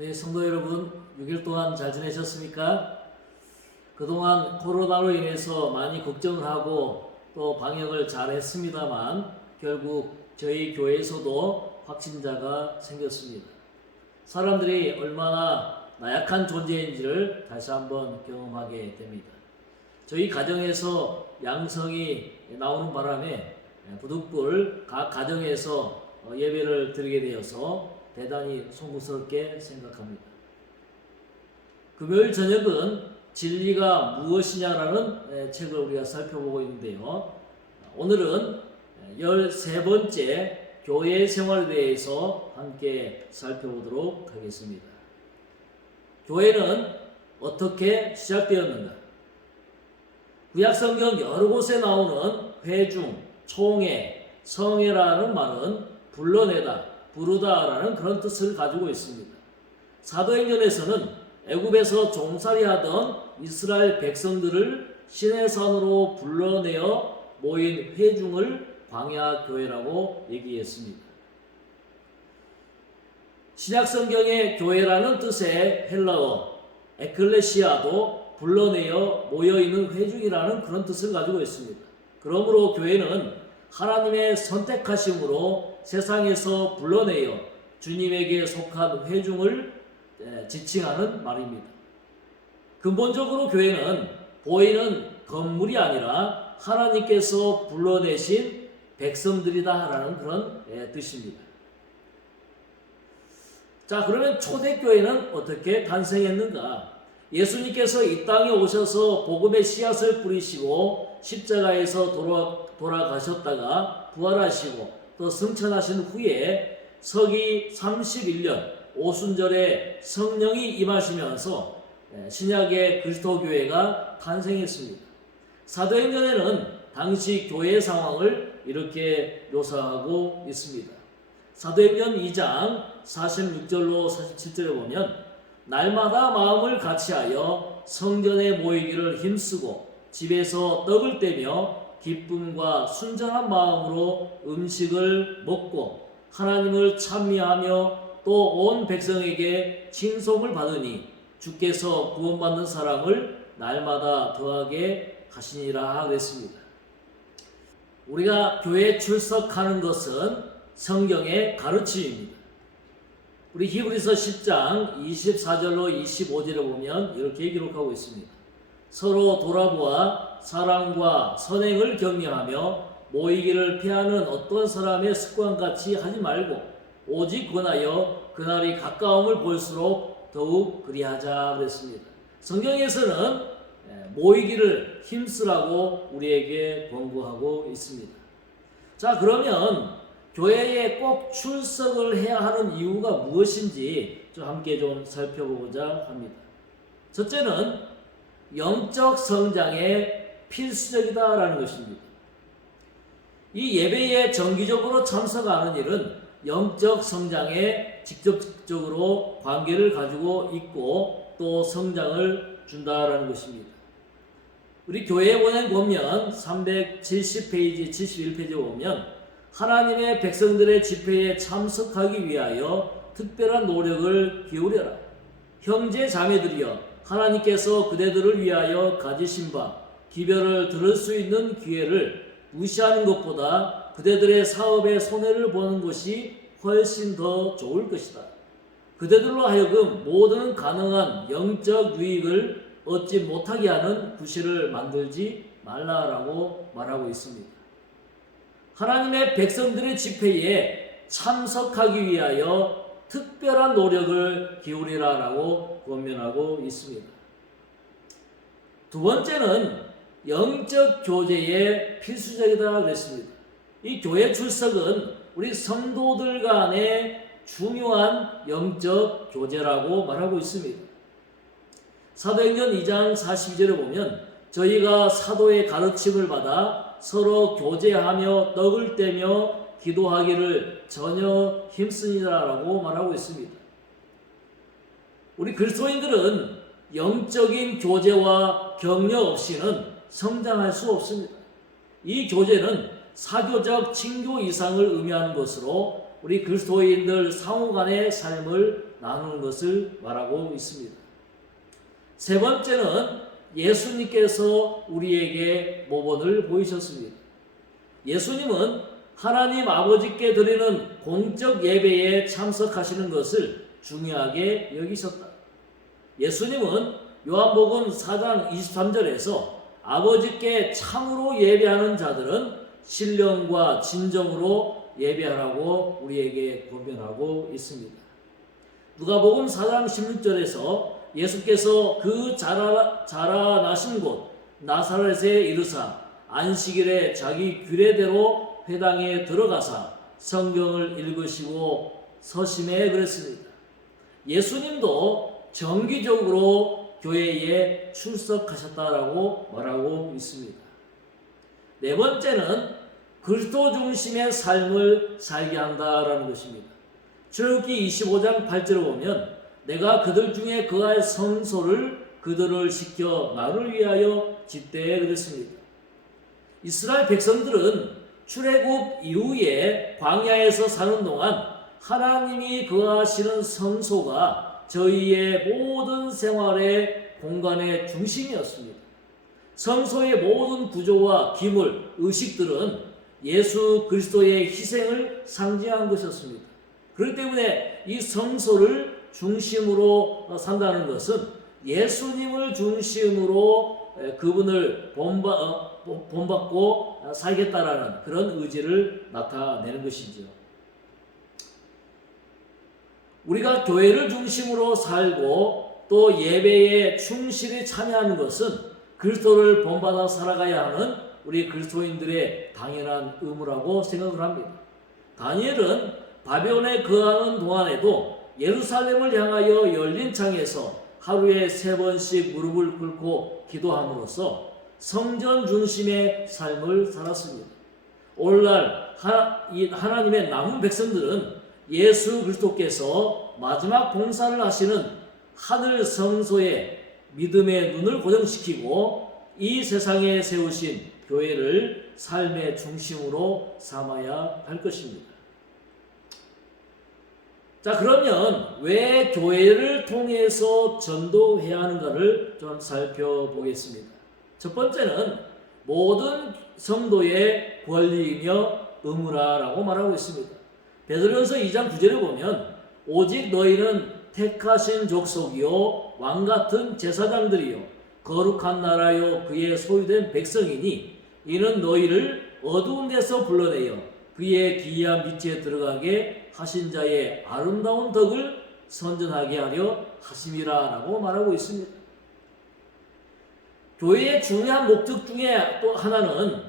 우리 성도 여러분, 6일 동안 잘 지내셨습니까? 그동안 코로나로 인해서 많이 걱정을 하고 또 방역을 잘 했습니다만 결국 저희 교회에서도 확진자가 생겼습니다. 사람들이 얼마나 나약한 존재인지를 다시 한번 경험하게 됩니다. 저희 가정에서 양성이 나오는 바람에 부득불 각 가정에서 예배를 드리게 되어서 대단히 송구스럽게 생각합니다. 금요일 저녁은 진리가 무엇이냐라는 책을 우리가 살펴보고 있는데요. 오늘은 13번째 교회 생활에 대해서 함께 살펴보도록 하겠습니다. 교회는 어떻게 시작되었는가? 구약성경 여러 곳에 나오는 회중, 총회, 성회라는 말은 불러내다, 부르다라는 그런 뜻을 가지고 있습니다. 사도행전에서는 애굽에서 종살이하던 이스라엘 백성들을 시내산으로 불러내어 모인 회중을 광야교회라고 얘기했습니다. 신약성경의 교회라는 뜻의 헬라어 에클레시아도 불러내어 모여있는 회중이라는 그런 뜻을 가지고 있습니다. 그러므로 교회는 하나님의 선택하심으로 세상에서 불러내어 주님에게 속한 회중을 지칭하는 말입니다. 근본적으로 교회는 보이는 건물이 아니라 하나님께서 불러내신 백성들이다라는 그런 뜻입니다. 자, 그러면 초대교회는 어떻게 탄생했는가? 예수님께서 이 땅에 오셔서 복음의 씨앗을 뿌리시고 십자가에서 돌아가셨다가 부활하시고 또 승천하신 후에 서기 31년 오순절에 성령이 임하시면서 신약의 그리스도교회가 탄생했습니다. 사도행전에는 당시 교회 상황을 이렇게 묘사하고 있습니다. 사도행전 2장 46절로 47절에 보면 날마다 마음을 같이하여 성전에 모이기를 힘쓰고 집에서 떡을 떼며 기쁨과 순전한 마음으로 음식을 먹고 하나님을 찬미하며 또 온 백성에게 칭송을 받으니 주께서 구원받는 사람을 날마다 더하게 하시니라 그랬습니다. 우리가 교회에 출석하는 것은 성경의 가르침입니다. 우리 히브리서 10장 24절로 25절에 보면 이렇게 기록하고 있습니다. 서로 돌아보아 사랑과 선행을 격려하며 모이기를 피하는 어떤 사람의 습관같이 하지 말고 오직 권하여 그날이 가까움을 볼수록 더욱 그리하자 그랬습니다. 성경에서는 모이기를 힘쓰라고 우리에게 권고하고 있습니다. 자, 그러면 교회에 꼭 출석을 해야 하는 이유가 무엇인지 좀 함께 좀 살펴보고자 합니다. 첫째는 영적 성장에 필수적이다라는 것입니다. 이 예배에 정기적으로 참석하는 일은 영적 성장에 직접적으로 관계를 가지고 있고 또 성장을 준다라는 것입니다. 우리 교회 원행 보면 370페이지, 71페이지에 보면 하나님의 백성들의 집회에 참석하기 위하여 특별한 노력을 기울여라. 형제 자매들이여, 하나님께서 그대들을 위하여 가지신 바 기별을 들을 수 있는 기회를 무시하는 것보다 그대들의 사업에 손해를 보는 것이 훨씬 더 좋을 것이다. 그대들로 하여금 모든 가능한 영적 유익을 얻지 못하게 하는 구실을 만들지 말라라고 말하고 있습니다. 하나님의 백성들의 집회에 참석하기 위하여 특별한 노력을 기울이라라고 권면하고 있습니다. 두 번째는 영적 교제에 필수적이다 그랬습니다. 이 교회 출석은 우리 성도들 간의 중요한 영적 교제라고 말하고 있습니다. 사도행전 2장 42절에 보면 저희가 사도의 가르침을 받아 서로 교제하며 떡을 떼며 기도하기를 전혀 힘쓰니라라고 말하고 있습니다. 우리 그리스도인들은 영적인 교제와 격려 없이는 성장할 수 없습니다. 이 교제는 사교적 친교 이상을 의미하는 것으로 우리 그리스도인들 상호 간의 삶을 나누는 것을 말하고 있습니다. 세 번째는 예수님께서 우리에게 모본을 보이셨습니다. 예수님은 하나님 아버지께 드리는 공적 예배에 참석하시는 것을 중요하게 여기셨다. 예수님은 요한복음 4장 23절에서 아버지께 참으로 예배하는 자들은 신령과 진정으로 예배하라고 우리에게 권면하고 있습니다. 누가복음 4장 16절에서 예수께서 그 자라나신 곳 나사렛에 이르사 안식일에 자기 규례대로 회당에 들어가사 성경을 읽으시고 서심해 그랬습니다. 예수님도 정기적으로 교회에 출석하셨다라고 말하고 있습니다. 네 번째는 그리스도 중심의 삶을 살게 한다라는 것입니다. 출애굽기 25장 8절을 보면 내가 그들 중에 그할 성소를 그들을 시켜 나를 위하여 짓되 그랬습니다. 이스라엘 백성들은 출애굽 이후에 광야에서 사는 동안 하나님이 거하시는 성소가 저희의 모든 생활의 공간의 중심이었습니다. 성소의 모든 구조와 기물, 의식들은 예수 그리스도의 희생을 상징한 것이었습니다. 그렇기 때문에 이 성소를 중심으로 산다는 것은 예수님을 중심으로 그분을 본받고 살겠다라는 그런 의지를 나타내는 것이죠. 우리가 교회를 중심으로 살고 또 예배에 충실히 참여하는 것은 그리스도를 본받아 살아가야 하는 우리 그리스도인들의 당연한 의무라고 생각을 합니다. 다니엘은 바벨론에 거하는 동안에도 예루살렘을 향하여 열린 창에서 하루에 3번씩 무릎을 꿇고 기도함으로써 성전 중심의 삶을 살았습니다. 오늘날 하나님의 남은 백성들은 예수 그리스도께서 마지막 봉사를 하시는 하늘 성소에 믿음의 눈을 고정시키고 이 세상에 세우신 교회를 삶의 중심으로 삼아야 할 것입니다. 자, 그러면 왜 교회를 통해서 전도해야 하는가를 좀 살펴보겠습니다. 첫 번째는 모든 성도의 권리이며 의무라라고 말하고 있습니다. 베드로전서 2장 9절에 보면 오직 너희는 택하신 족속이요 왕같은 제사장들이요 거룩한 나라요 그의 소유된 백성이니 이는 너희를 어두운 데서 불러내어 그의 기이한 빛에 들어가게 하신 자의 아름다운 덕을 선전하게 하려 하심이라 라고 말하고 있습니다. 교회의 중요한 목적 중에 또 하나는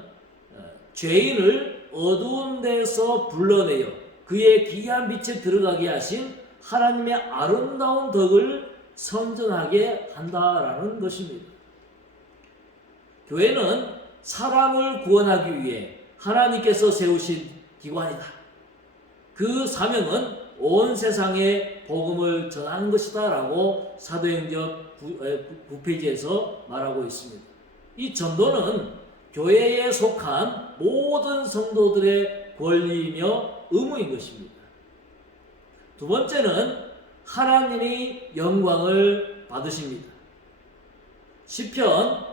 죄인을 어두운 데서 불러내어 그의 기이한 빛에 들어가게 하신 하나님의 아름다운 덕을 선전하게 한다라는 것입니다. 교회는 사람을 구원하기 위해 하나님께서 세우신 기관이다. 그 사명은 온 세상에 복음을 전하는 것이다 라고 사도행전 9페이지에서 말하고 있습니다. 이 전도는 교회에 속한 모든 성도들의 권리이며 의무인 것입니다. 두 번째는 하나님이 영광을 받으십니다. 시편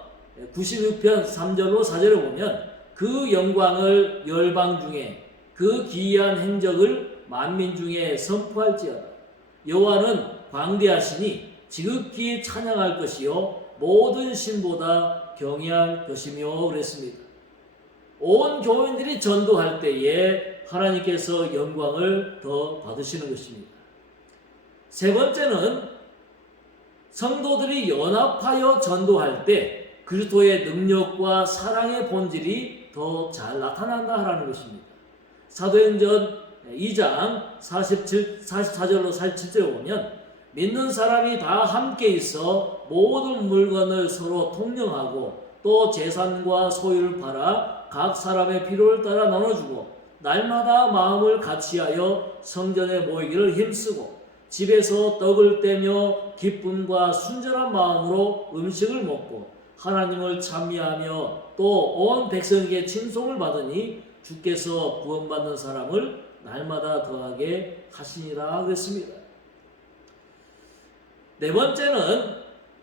96편 3절로 4절을 보면 그 영광을 열방 중에 그 기이한 행적을 만민 중에 선포할지어다. 여호와는 광대하시니 지극히 찬양할 것이요 모든 신보다 경외할 것이며 그랬습니다. 온 교인들이 전도할 때에 하나님께서 영광을 더 받으시는 것입니다. 세 번째는 성도들이 연합하여 전도할 때 그리스도의 능력과 사랑의 본질이 더 잘 나타난다라는 것입니다. 사도행전 2장 44절로 47절에 보면 믿는 사람이 다 함께 있어 모든 물건을 서로 통용하고 또 재산과 소유를 팔아 각 사람의 필요를 따라 나눠주고 날마다 마음을 같이하여 성전에 모이기를 힘쓰고 집에서 떡을 떼며 기쁨과 순전한 마음으로 음식을 먹고 하나님을 찬미하며 또 온 백성에게 칭송을 받으니 주께서 구원받는 사람을 날마다 더하게 하시니라 그랬습니다. 네 번째는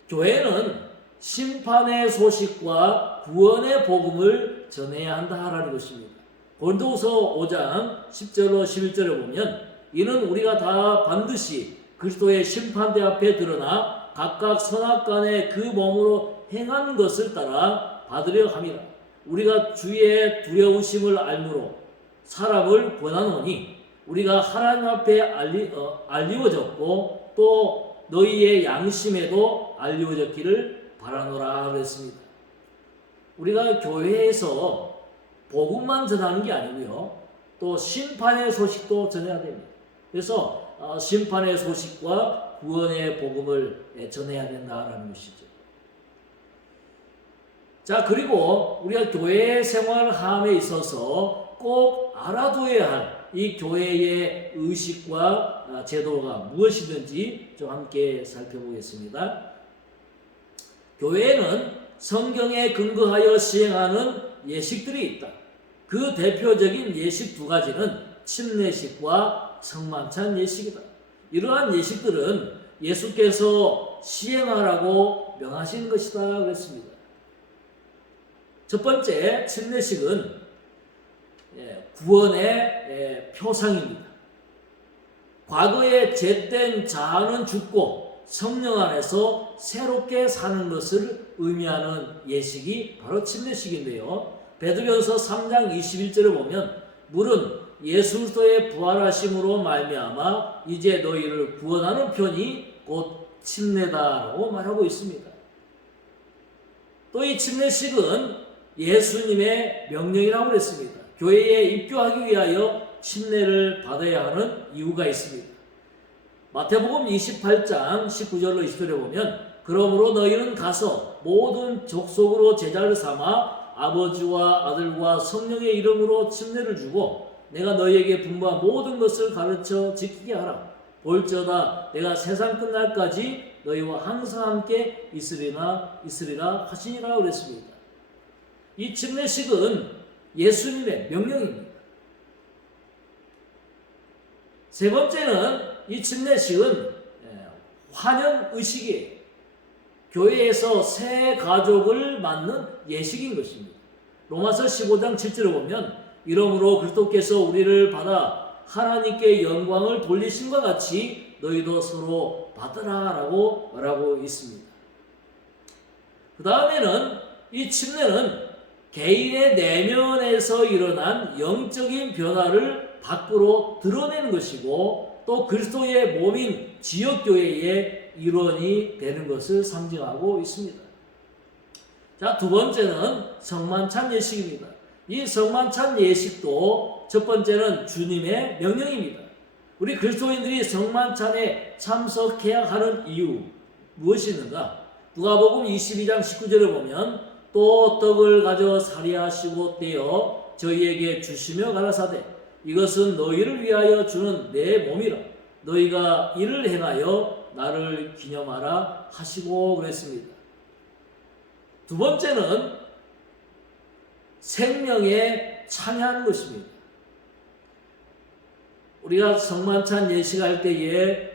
교회는 심판의 소식과 구원의 복음을 전해야 한다라는 것입니다. 고린도후서 5장 10절로 11절에 보면 이는 우리가 다 반드시 그리스도의 심판대 앞에 드러나 각각 선악간에 그 몸으로 행한 것을 따라 받으려 함이라. 우리가 주의 두려우심을 알므로 사람을 권하노니 우리가 하나님 앞에 알리워졌고 또 너희의 양심에도 알리워졌기를 바라노라 그랬습니다. 우리가 교회에서 복음만 전하는 게 아니고요, 또 심판의 소식도 전해야 됩니다. 그래서 심판의 소식과 구원의 복음을 전해야 된다라는 것이죠. 자, 그리고 우리가 교회 생활함에 있어서 꼭 알아둬야 할 이 교회의 의식과 제도가 무엇이든지 좀 함께 살펴보겠습니다. 교회에는 성경에 근거하여 시행하는 예식들이 있다. 그 대표적인 예식 두 가지는 침례식과 성만찬 예식이다. 이러한 예식들은 예수께서 시행하라고 명하신 것이다 그랬습니다. 첫 번째 침례식은 구원의 표상입니다. 과거에 죄된 자아는 죽고 성령 안에서 새롭게 사는 것을 의미하는 예식이 바로 침례식인데요. 베드로전서 3장 21절을 보면 물은 예수 그리스도의 부활하심으로 말미암아 이제 너희를 구원하는 편이 곧 침례다라고 말하고 있습니다. 또 이 침례식은 예수님의 명령이라고 그랬습니다. 교회에 입교하기 위하여 침례를 받아야 하는 이유가 있습니다. 마태복음 28장 19절로 20절에 보면 그러므로 너희는 가서 모든 족속으로 제자를 삼아 아버지와 아들과 성령의 이름으로 침례를 주고 내가 너희에게 분부한 모든 것을 가르쳐 지키게 하라. 볼지어다 내가 세상 끝날까지 너희와 항상 함께 있으리라 하시니라 그랬습니다. 이 침례식은 예수님의 명령입니다. 세 번째는 이 침례식은 환영의식이에요. 교회에서 새 가족을 맞는 예식인 것입니다. 로마서 15장 7절을 보면 이러므로 그리스도께서 우리를 받아 하나님께 영광을 돌리심과 같이 너희도 서로 받으라라고 말하고 있습니다. 그 다음에는 이 침례는 개인의 내면에서 일어난 영적인 변화를 밖으로 드러내는 것이고 또 그리스도의 몸인 지역교회의 일원이 되는 것을 상징하고 있습니다. 자, 두 번째는 성만찬 예식입니다. 이 성만찬 예식도 첫 번째는 주님의 명령입니다. 우리 그리스도인들이 성만찬에 참석해야 하는 이유 무엇이 있는가? 누가복음 22장 19절을 보면 또 떡을 가져 사리하시고 떼어 저희에게 주시며 가라사대 이것은 너희를 위하여 주는 내 몸이라 너희가 이를 행하여 나를 기념하라 하시고 그랬습니다. 두 번째는 생명에 참여하는 것입니다. 우리가 성만찬 예식할 때에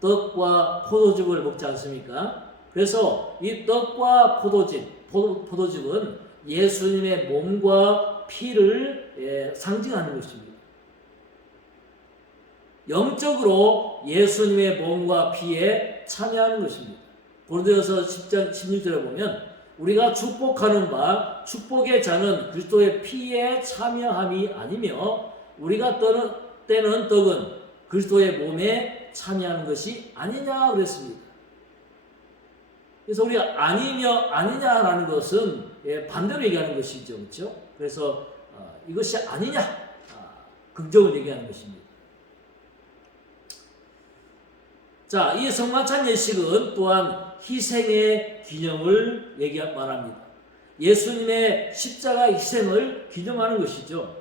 떡과 포도즙을 먹지 않습니까? 그래서 이 떡과 포도즙은 예수님의 몸과 피를 상징하는 것입니다. 영적으로 예수님의 몸과 피에 참여하는 것입니다. 고린도전서 10장 16절에 보면 우리가 축복하는 바 축복의 자는 그리스도의 피에 참여함이 아니며 우리가 떼는 떡은 그리스도의 몸에 참여하는 것이 아니냐 그랬습니다. 그래서 우리가 아니냐라는 것은 반대로 얘기하는 것이죠. 그렇죠? 그래서 이것이 아니냐 긍정을 얘기하는 것입니다. 자, 이 성만찬 예식은 또한 희생의 기념을 말합니다. 예수님의 십자가 희생을 기념하는 것이죠.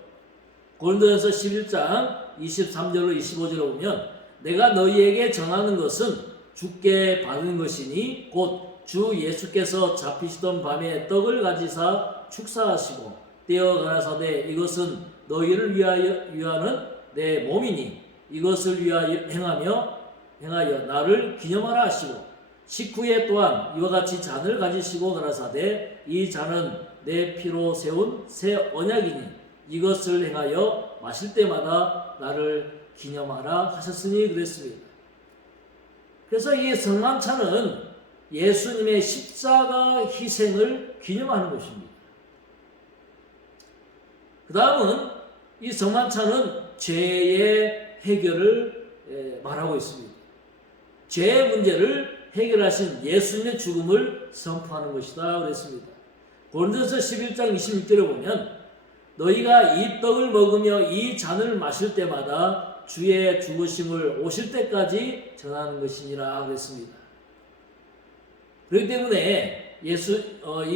고린도전서 11장 23절로 25절을 보면 내가 너희에게 전하는 것은 주께 받은 것이니 곧 주 예수께서 잡히시던 밤에 떡을 가지사 축사하시고 떼어 가라사대 이것은 너희를 위하는 내 몸이니 이것을 위하여 행하며 행하여 나를 기념하라 하시고 19회 또한 이와 같이 잔을 가지시고 가라사대 이 잔은 내 피로 세운 새 언약이니 이것을 행하여 마실 때마다 나를 기념하라 하셨으니 그랬습니다. 그래서 이 성만찬은 예수님의 십자가 희생을 기념하는 것입니다. 그 다음은 이 성만찬은 죄의 해결을 말하고 있습니다. 죄의 문제를 해결하신 예수님의 죽음을 선포하는 것이다 그랬습니다. 고린도서 11장 26절에 보면 너희가 이 떡을 먹으며 이 잔을 마실 때마다 주의 죽으심을 오실 때까지 전하는 것이니라 그랬습니다. 그렇기 때문에 이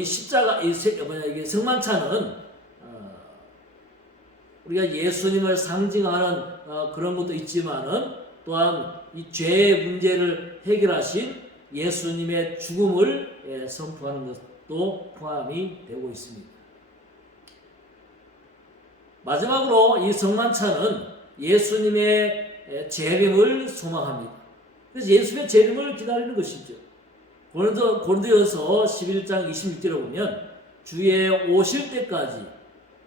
십자가 이게 성만찬은 우리가 예수님을 상징하는 그런 것도 있지만은 또한 이 죄의 문제를 해결하신 예수님의 죽음을 선포하는 것도 포함이 되고 있습니다. 마지막으로 이 성만찬은 예수님의 재림을 소망합니다. 그래서 예수님의 재림을 기다리는 것이죠. 고린도전서 11장 26절에 보면 주의 오실 때까지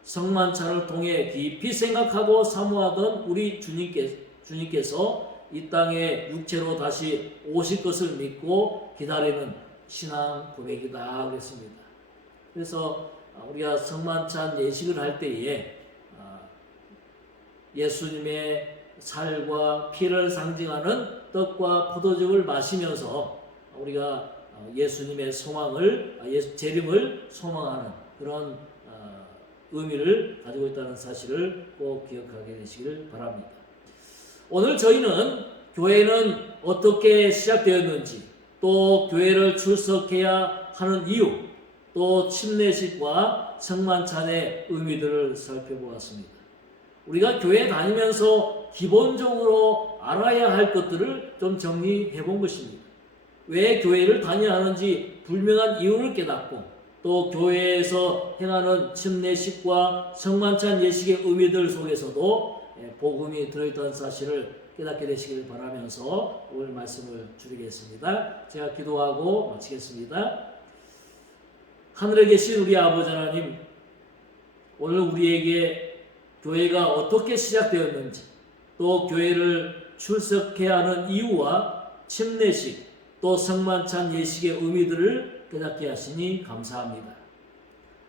성만찬을 통해 깊이 생각하고 사모하던 우리 주님께서 이 땅에 육체로 다시 오실 것을 믿고 기다리는 신앙 고백이다 그랬습니다. 그래서 우리가 성만찬 예식을 할 때에 예수님의 살과 피를 상징하는 떡과 포도즙을 마시면서 우리가 예수님의 재림을 소망하는 그런 의미를 가지고 있다는 사실을 꼭 기억하게 되시길 바랍니다. 오늘 저희는 교회는 어떻게 시작되었는지, 또 교회를 출석해야 하는 이유, 또 침례식과 성만찬의 의미들을 살펴보았습니다. 우리가 교회 다니면서 기본적으로 알아야 할 것들을 좀 정리해 본 것입니다. 왜 교회를 다녀야 하는지 불명한 이유를 깨닫고 또 교회에서 행하는 침례식과 성만찬 예식의 의미들 속에서도 복음이 들어있다는 사실을 깨닫게 되시길 바라면서 오늘 말씀을 줄이겠습니다. 제가 기도하고 마치겠습니다. 하늘에 계신 우리 아버지 하나님, 오늘 우리에게 교회가 어떻게 시작되었는지, 또 교회를 출석해야 하는 이유와 침례식, 또 성만찬 예식의 의미들을 깨닫게 하시니 감사합니다.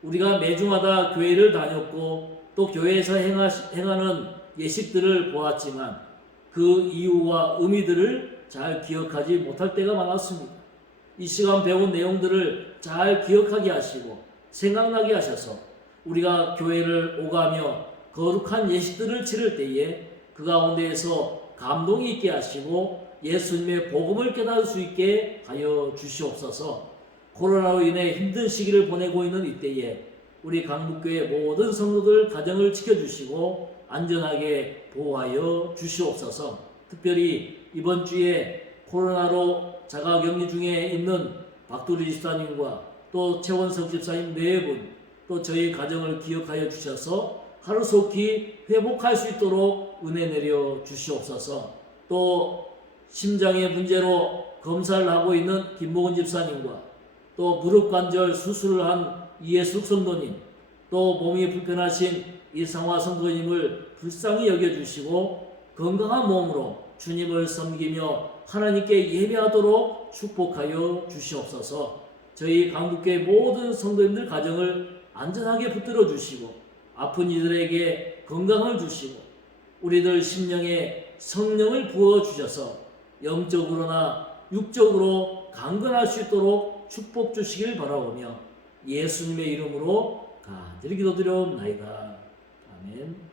우리가 매주마다 교회를 다녔고 또 교회에서 행하는 예식들을 보았지만 그 이유와 의미들을 잘 기억하지 못할 때가 많았습니다. 이 시간 배운 내용들을 잘 기억하게 하시고 생각나게 하셔서 우리가 교회를 오가며 거룩한 예식들을 치를 때에 그 가운데에서 감동이 있게 하시고 예수님의 복음을 깨달을 수 있게 하여 주시옵소서. 코로나로 인해 힘든 시기를 보내고 있는 이때에 우리 강북교회 모든 성도들 가정을 지켜주시고 안전하게 보호하여 주시옵소서. 특별히 이번 주에 코로나로 자가격리 중에 있는 박두리 집사님과 또 최원석 집사님 네 분, 또 저희 가정을 기억하여 주셔서 하루속히 회복할 수 있도록 은혜 내려 주시옵소서. 또 심장의 문제로 검사를 하고 있는 김목은 집사님과 또 무릎관절 수술을 한 이예숙 성도님, 또 몸이 불편하신 이상화 성도님을 불쌍히 여겨주시고 건강한 몸으로 주님을 섬기며 하나님께 예배하도록 축복하여 주시옵소서. 저희 강북교회 모든 성도님들 가정을 안전하게 붙들어 주시고 아픈 이들에게 건강을 주시고 우리들 심령에 성령을 부어 주셔서 영적으로나 육적으로 강건할 수 있도록 축복 주시길 바라오며 예수님의 이름으로 간절히 기도드려옵나이다. 아멘.